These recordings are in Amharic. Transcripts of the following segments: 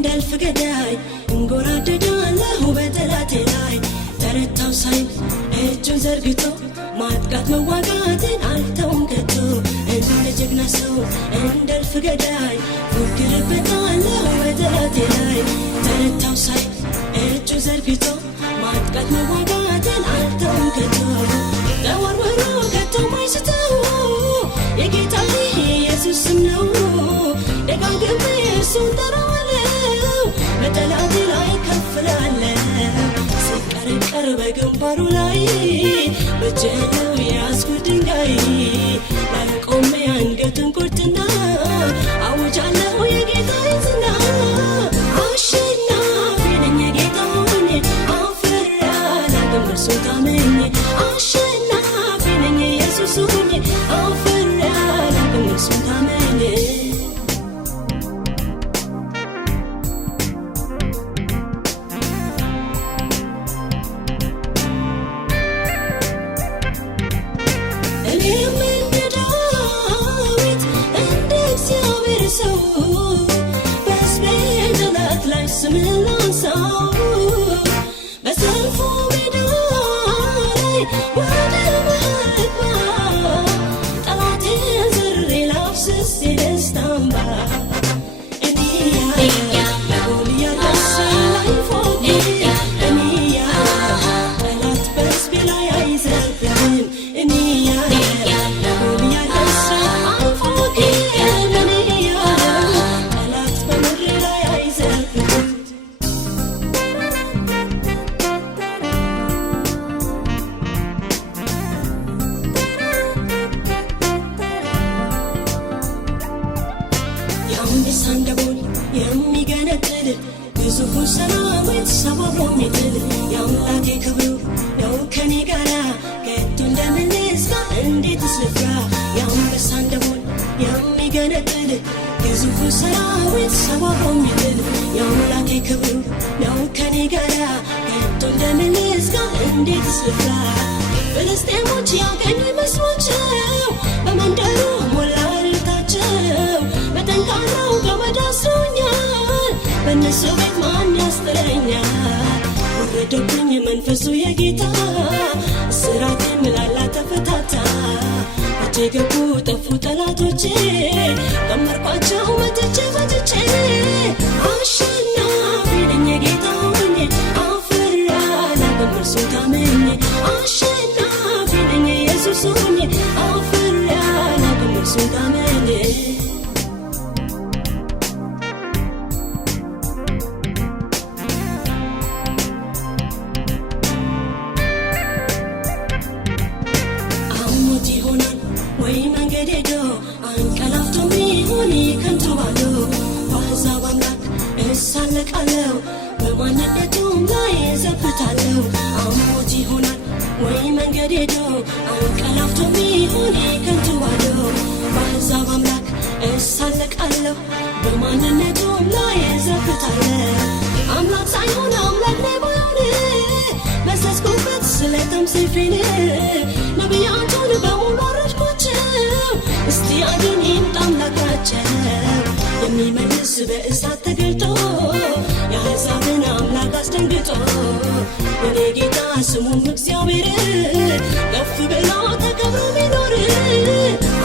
እንዳልፍ ገዳይ እንጎራደዳለሁ በጠላቴ ላይ ተረታው ሳይል እጁን ዘርግቶ ማጥቃት መዋጋትን አልተውም ከቶ እንደ ጀግና ሰው እንዳልፍ ገዳይ ፎክርበታለሁ በጠላቴ ላይ ተረታው ሳይል እጁን ዘርግቶ ማጥቃት መዋጋትን አልተውም ከቶ ተወርወሮ ከቶ ማይስተው የጌታዬ ኢየሱስ ስም ነው ደጋግሜ እሱን ጠራዋለሁ በጠላቴ ላይ ከፍ እላለሁ ስቀረቀር በግንባሩ ላይ በእጄ ነው የያዝኩት ድንጋይ ላይ ቆሜ አንገቱን ቁርጥና አውጃለሁ የጌታዬን ዝና አሸናፊ ነኝ የጌታውን አፍሬ አላውቅም እርሱን ታምኜ አሸናፊ ነኝ ኢየሱስን አፍሬ አላውቅም እርሱን ታምኜ በሰልፉ ሜዳ ላይ ወደ መሃል ልግባ ጠላቴን ዘርሬ ላፍስስ የደስታ እንባ እኔ ጎልያድ በእርሱ ላይ ፎክር እኔ ጠላት በሕዝቤ ላይ አይዘብትም እኔ ጎልያድ በእርሱ ላይ ፎክር እኔ ጠላት በምድሬ ላይ አይዘብትም የአንበሳን ደቦል የሚገነጥል ግዙፉ ሰራዊት ሰባብሮ የሚጥል የአምላኬ ክብሩ ነው ከኔ ጋራ ከቶ እንደምን ልስጋ እንዴትስ ልፍራ የአንበሳን ደቦል የሚገነጥል ግዙፉ ሰራዊት ሰባብሮ የሚጥል የአምላኬ ክብሩ ነው ከኔ ጋራ ከቶ እንደምን ልስጋ እንዴትስ ልፍራ ፍልስጤሞች ያገኙ መስሏቸው በመንደሩ ሞላ እልልታቸው በጠንካራው ገመድ አስሮኛል በእነሱ ቤት ማን ያስጥለኛል ወረደብኝ መንፈሱ የጌታ እስራቴን ምላላ ተፈታታ እጄ ገቡ ጠፉ ጠላቶቼ ቀመርኳቸው መትቼ ፈትቼ አሸናፊ ነኝ የጌታውን አፍሬ አላውቅም እርሱን ታምኜ አሸናፊ ነኝ ኢየሱስን አፍሬ አላውቅም እርሱን ታምኜ ወይ መንገድ ሄዶ አንቀላፍቶ ቢሆን ከንቱ ባዶ በአሕዛብ አምላክ እሳለቃለሁ በማንነቱም ላይ እዘብታለሁ አሞት ይሆናል ወይ መንገድ ሄዶ አንቀላፍቶ ቢሆን ከንቱ ባዶ በአሕዛብ አምላክ እሳለቃለሁ በማንነቱም ላይ እዘብታለሁ አምላክ ሳይሆን አምላክ ላይ ባይሆን መዘዝኩበት ስለትም ሰይፌን ነቢያቱን በሙሉ አረድኳቸው እስቲ አድን ይምጣ አምላካቸው የሚመልስ በእሳት ተገልጦ የአሕዛብን አምላክ አስደንግጦ የኔ ጌታ ስሙም እግዚአብሔር ከፍ ብሎ ተከብሮ ቢኖር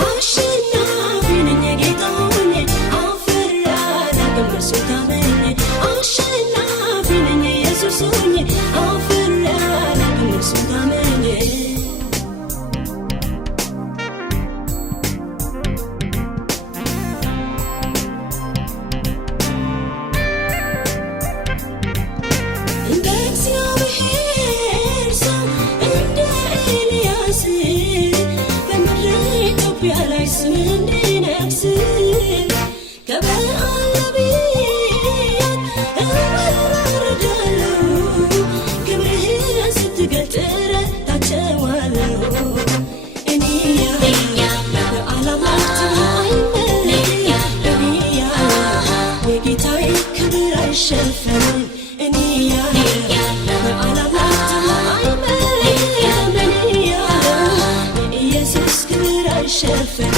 አሸናፊ ነኝ የጌታውን አፍሬ አላውቅም እርሱን ታምኜ አሸናፊ ነኝ ኢየሱስን አፍሬ አላውቅም እርሱን ታምኜ ሸፈነኝ እኔ ያለው በዓላማት አይመለከም እኔ ያለው የኢየሱስ ክብር አይሸፈንም